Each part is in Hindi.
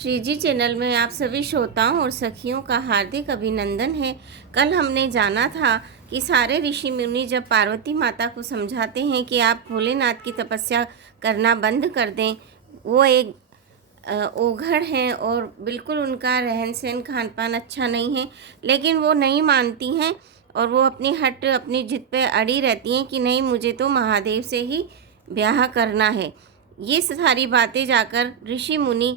श्री जी चैनल में आप सभी श्रोताओं और सखियों का हार्दिक अभिनंदन है। कल हमने जाना था कि सारे ऋषि मुनि जब पार्वती माता को समझाते हैं कि आप भोलेनाथ की तपस्या करना बंद कर दें, वो एक ओघड़ हैं और बिल्कुल उनका रहन सहन खान पान अच्छा नहीं है, लेकिन वो नहीं मानती हैं और वो अपनी जिद पे अड़ी रहती हैं कि नहीं, मुझे तो महादेव से ही ब्याह करना है। ये सारी बातें जाकर ऋषि मुनि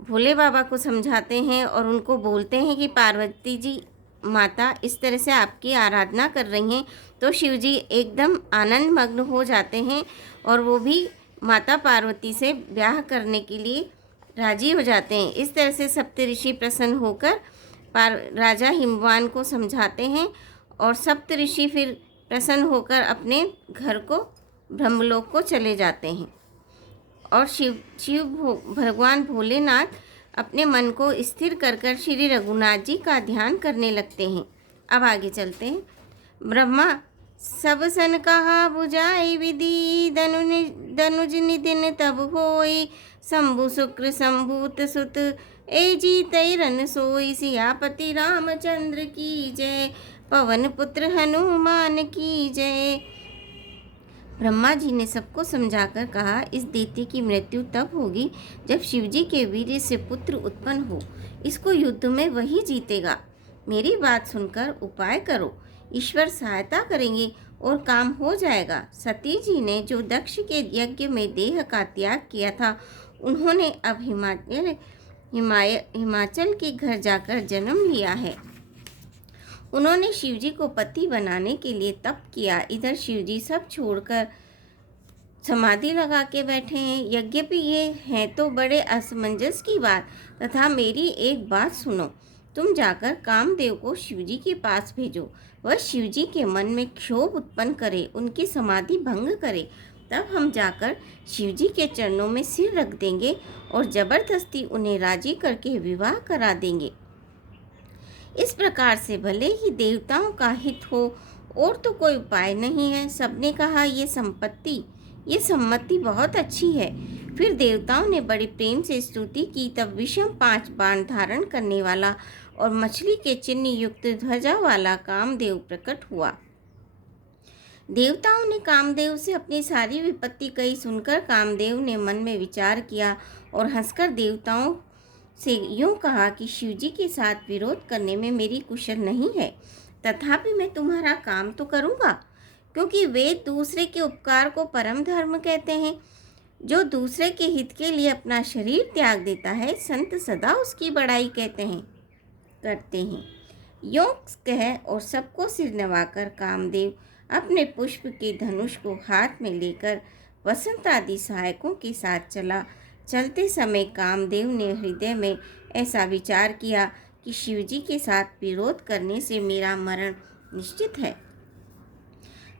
भोले बाबा को समझाते हैं और उनको बोलते हैं कि पार्वती जी माता इस तरह से आपकी आराधना कर रही हैं। तो शिव जी एकदम आनंद मग्न हो जाते हैं और वो भी माता पार्वती से ब्याह करने के लिए राजी हो जाते हैं। इस तरह से सप्तऋषि प्रसन्न होकर राजा हिमवान को समझाते हैं और सप्तऋषि फिर प्रसन्न होकर अपने घर को ब्रह्मलोक को चले जाते हैं। और भगवान भोलेनाथ अपने मन को स्थिर कर कर श्री रघुनाथ जी का ध्यान करने लगते हैं। अब आगे चलते हैं। ब्रह्मा सब सन कहा बुझाई विधि, दनुज नितिन तब होई, शंभु शुक्र शंभूत सुत ए जी तैरन सोई, सियापति रामचंद्र की जय, पवन पुत्र हनुमान की जय। ब्रह्मा जी ने सबको समझाकर कहा, इस दैत्य की मृत्यु तब होगी जब शिवजी के वीर्य से पुत्र उत्पन्न हो। इसको युद्ध में वही जीतेगा। मेरी बात सुनकर उपाय करो, ईश्वर सहायता करेंगे और काम हो जाएगा। सती जी ने जो दक्ष के यज्ञ में देह का त्याग किया था, उन्होंने अब हिमाचल के घर जाकर जन्म लिया है। उन्होंने शिवजी को पति बनाने के लिए तप किया। इधर शिवजी सब छोड़कर समाधि लगा के बैठे हैं। यद्यपि ये है तो बड़े असमंजस की बात, तथा मेरी एक बात सुनो। तुम जाकर कामदेव को शिवजी के पास भेजो। वह शिवजी के मन में क्षोभ उत्पन्न करे, उनकी समाधि भंग करे। तब हम जाकर शिवजी के चरणों में सिर रख देंगे और जबरदस्ती उन्हें राजी करके विवाह करा देंगे। इस प्रकार से भले ही देवताओं का हित हो, और तो कोई उपाय नहीं है। सबने कहा, ये सम्मति बहुत अच्छी है। फिर देवताओं ने बड़े प्रेम से स्तुति की। तब विषम 5 बाण धारण करने वाला और मछली के चिन्ह युक्त ध्वजा वाला कामदेव प्रकट हुआ। देवताओं ने कामदेव से अपनी सारी विपत्ति कही। सुनकर कामदेव ने मन में विचार किया और हंसकर देवताओं से यूँ कहा कि शिवजी के साथ विरोध करने में मेरी कुशल नहीं है, तथापि मैं तुम्हारा काम तो करूँगा, क्योंकि वेद दूसरे के उपकार को परम धर्म कहते हैं। जो दूसरे के हित के लिए अपना शरीर त्याग देता है, संत सदा उसकी बड़ाई करते हैं। यूँ कह और सबको सिर नवाकर कामदेव अपने पुष्प के धनुष को हाथ में लेकर वसंत आदि सहायकों के साथ चला। चलते समय कामदेव ने हृदय में ऐसा विचार किया कि शिवजी के साथ विरोध करने से मेरा मरण निश्चित है।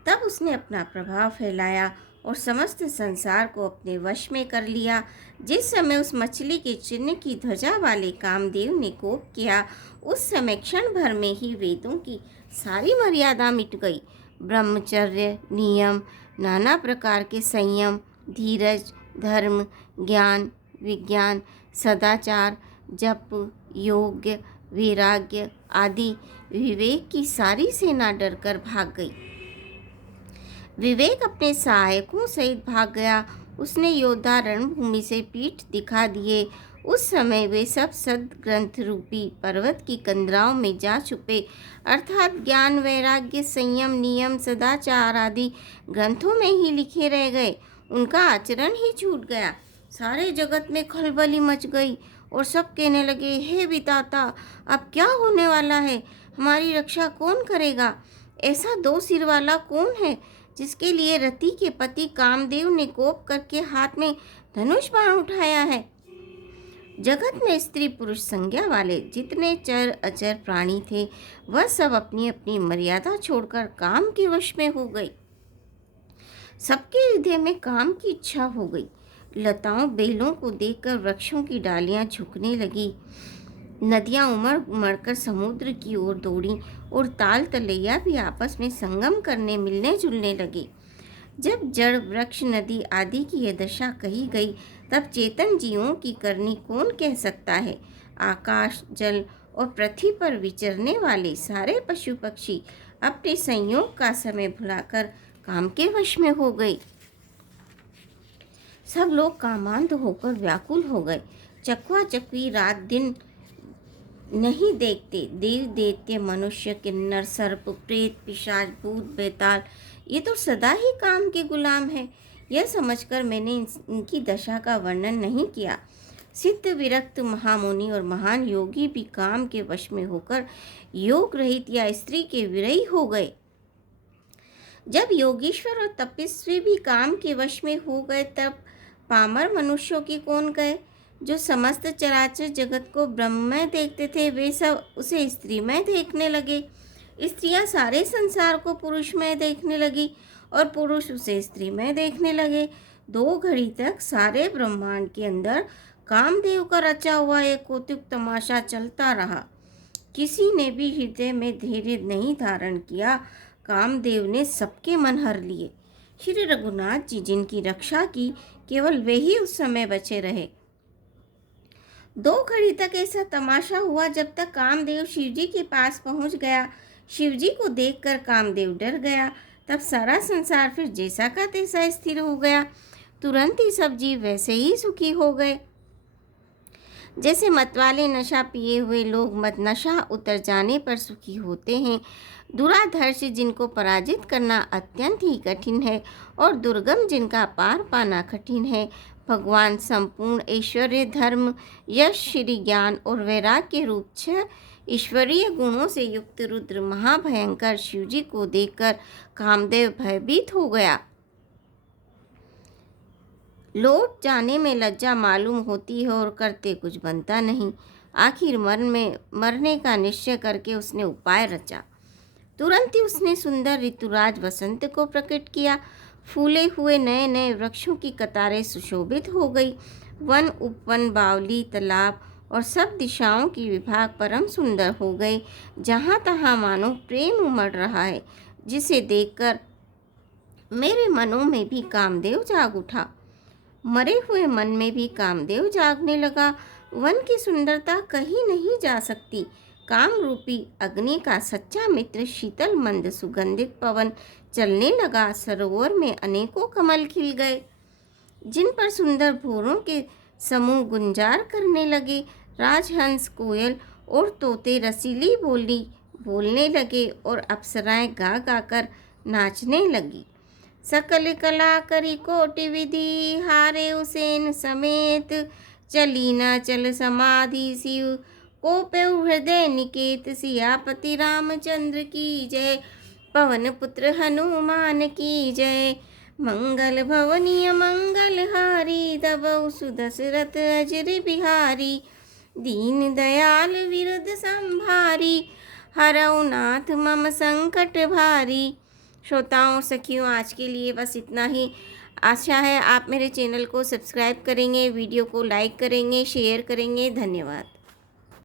तब उसने अपना प्रभाव फैलाया और समस्त संसार को अपने वश में कर लिया। जिस समय उस मछली के चिन्ह की ध्वजा वाले कामदेव ने कोप किया, उस समय क्षण भर में ही वेदों की सारी मर्यादा मिट गई। ब्रह्मचर्य, नियम, नाना प्रकार के संयम, धीरज, धर्म, ज्ञान, विज्ञान, सदाचार, जप, योग, वैराग्य आदि विवेक की सारी सेना डरकर भाग गई। विवेक अपने सहायकों सहित भाग गया। उसने योद्धा रणभूमि से पीठ दिखा दिए। उस समय वे सब सद्ग्रंथ रूपी पर्वत की कंदराओं में जा छुपे, अर्थात ज्ञान, वैराग्य, संयम, नियम, सदाचार आदि ग्रंथों में ही लिखे रह गए। उनका आचरण ही छूट गया। सारे जगत में खलबली मच गई और सब कहने लगे, हे विधाता, अब क्या होने वाला है? हमारी रक्षा कौन करेगा? ऐसा 2 सिर वाला कौन है जिसके लिए रति के पति कामदेव ने कोप करके हाथ में धनुष बाण उठाया है? जगत में स्त्री पुरुष संज्ञा वाले जितने चर अचर प्राणी थे, वह सब अपनी अपनी मर्यादा छोड़कर काम के वश में हो गई। सबके हृदय में काम की इच्छा हो गई। लताओं बेलों को देखकर वृक्षों की डालियां झुकने लगी। नदियां उमड़ उमड़ कर समुद्र की ओर दौड़ी और ताल तलैया भी आपस में संगम करने मिलने जुलने लगे। जब जड़, वृक्ष, नदी आदि की यह दशा कही गई, तब चेतन जीवों की करनी कौन कह सकता है। आकाश, जल और पृथ्वी पर विचरने वाले सारे पशु पक्षी अपने संयोग का समय भुलाकर काम के वश में हो गए। सब लोग कामांध होकर व्याकुल हो गए। चकवा चकवी रात दिन नहीं देखते। देव दैत्य, मनुष्य, किन्नर, सर्प, प्रेत, पिशाच, भूत, बेताल ये तो सदा ही काम के गुलाम है। यह समझकर मैंने इनकी दशा का वर्णन नहीं किया। सिद्ध विरक्त महामुनि और महान योगी भी काम के वश में होकर योग रहित या स्त्री के विरही हो गए। जब योगीश्वर और तपस्वी भी काम के वश में हो गए, तब पामर मनुष्यों की कौन गए। जो समस्त चराचर जगत को ब्रह्ममय देखते थे, वे सब उसे स्त्रीमय देखने लगे। स्त्रियां सारे संसार को पुरुषमय देखने लगी और पुरुष उसे स्त्रीमय देखने लगे। 2 घड़ी तक सारे ब्रह्मांड के अंदर कामदेव का रचा हुआ एक कौतुक तमाशा चलता रहा। किसी ने भी हृदय में धैर्य नहीं धारण किया। कामदेव ने सबके मन हर लिए। श्री रघुनाथ जी जिनकी रक्षा की, केवल वे ही उस समय बचे रहे। 2 घड़ी तक ऐसा तमाशा हुआ जब तक कामदेव शिवजी के पास पहुंच गया। शिवजी को देखकर कामदेव डर गया। तब सारा संसार फिर जैसा का तैसा स्थिर हो गया। तुरंत ही सब जीव वैसे ही सुखी हो गए जैसे मतवाले नशा पिए हुए लोग मद नशा उतर जाने पर सुखी होते हैं। दुराधर्ष जिनको पराजित करना अत्यंत ही कठिन है और दुर्गम जिनका पार पाना कठिन है। भगवान संपूर्ण ऐश्वर्य, धर्म, यश, श्री ज्ञान और वैराग्य रूप 6 ईश्वरीय गुणों से युक्त रुद्र महाभयंकर शिवजी को देखकर कामदेव भयभीत हो गया। लौट जाने में लज्जा मालूम होती है और करते कुछ बनता नहीं। आखिर मरने का निश्चय करके उसने उपाय रचा। तुरंत ही उसने सुंदर ऋतुराज वसंत को प्रकट किया। फूले हुए नए नए वृक्षों की कतारें सुशोभित हो गई। वन, उपवन, बावली, तालाब और सब दिशाओं की विभाग परम सुंदर हो गए। जहाँ तहाँ मानो प्रेम उमड़ रहा है, जिसे देखकर मेरे मनों में भी कामदेव जाग उठा। मरे हुए मन में भी कामदेव जागने लगा। वन की सुंदरता कहीं नहीं जा सकती। काम रूपी अग्नि का सच्चा मित्र शीतल मंद सुगंधित पवन चलने लगा। सरोवर में अनेकों कमल खिल गए, जिन पर सुंदर भौरों के समूह गुंजार करने लगे। राजहंस, कोयल और तोते रसीली बोली बोलने लगे और अप्सराएं गा गा कर नाचने लगी। सकल कला करी कोटि विधि, हारे उसेन समेत चली न चल समाधि शिव को पे हृदय निकेत। सियापति रामचंद्र की जय, पवन पुत्र हनुमान की जय। मंगल भवनीय मंगल हारी, दबौ सुदशरथ अजर बिहारी। दीन दयाल विरुद्ध संभारी, हरौ नाथ मम संकट भारी। श्रोताओं, सखियों, आज के लिए बस इतना ही। आशा है आप मेरे चैनल को सब्सक्राइब करेंगे, वीडियो को लाइक करेंगे, शेयर करेंगे। धन्यवाद।